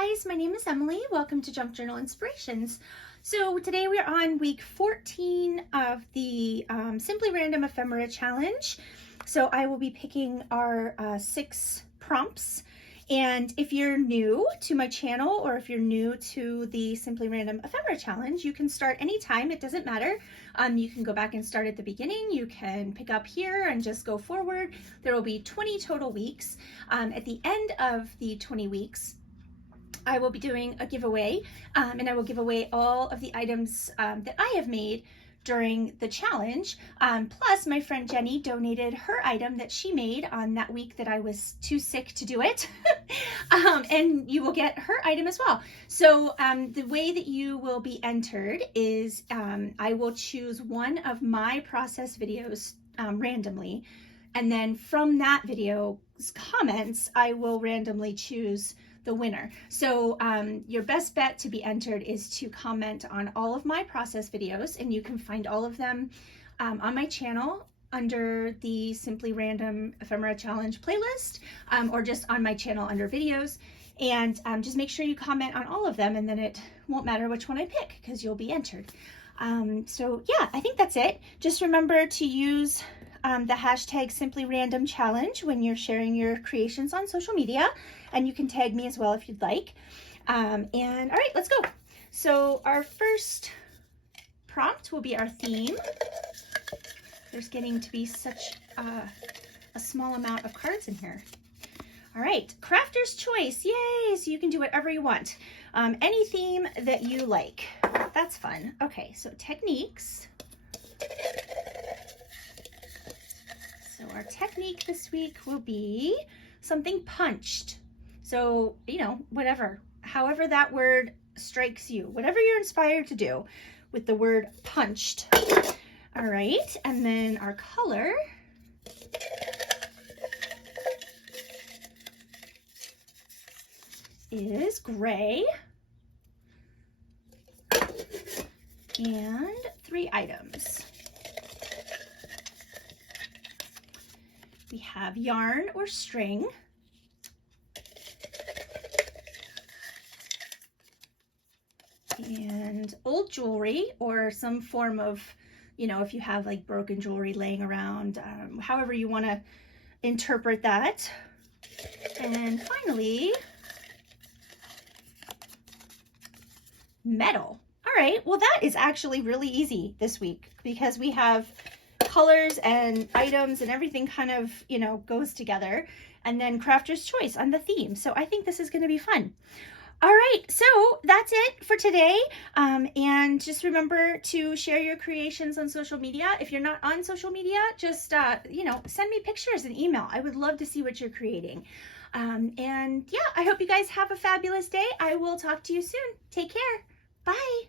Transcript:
guys, my name is Emily. Welcome to Junk Journal Inspirations. So today we are on week 14 of the Simply Random Ephemera Challenge. So I will be picking our 6 prompts. And if you're new to my channel or if you're new to the Simply Random Ephemera Challenge, you can start anytime. It doesn't matter. You can go back and start at the beginning. You can pick up here and just go forward. There will be 20 total weeks. At the end of the 20 weeks, I will be doing a giveaway, and I will give away all of the items that I have made during the challenge. Plus, my friend Jenny donated her item that she made on that week that I was too sick to do it. And you will get her item as well. So the way that you will be entered is I will choose one of my process videos randomly. And then from that video's comments, I will randomly choose the winner. So your best bet to be entered is to comment on all of my process videos, and you can find all of them on my channel under the Simply Random Ephemera Challenge playlist, or just on my channel under videos. And just make sure you comment on all of them, and then it won't matter which one I pick because you'll be entered. So yeah, I think that's it. Just remember to use the hashtag Simply Random Challenge when you're sharing your creations on social media, and you can tag me as well if you'd like. And all right, let's go. So our first prompt will be our theme. There's getting to be such a small amount of cards in here. All right, crafter's choice. Yay, so you can do whatever you want. Any theme that you like. That's fun. Okay, so techniques. So our technique this week will be something punched. So, you know, whatever, however that word strikes you, whatever you're inspired to do with the word punched. All right, and then our color is gray. And 3 items. We have yarn or string, and old jewelry or some form of, you know, if you have like broken jewelry laying around, however you want to interpret that. And finally, metal. All right, well that is actually really easy this week because we have colors and items and everything kind of, you know, goes together, and then crafter's choice on the theme. So I think this is going to be fun. All right, so that's it for today. And just remember to share your creations on social media. If you're not on social media, just, you know, send me pictures and email. I would love to see what you're creating. And yeah, I hope you guys have a fabulous day. I will talk to you soon. Take care. Bye.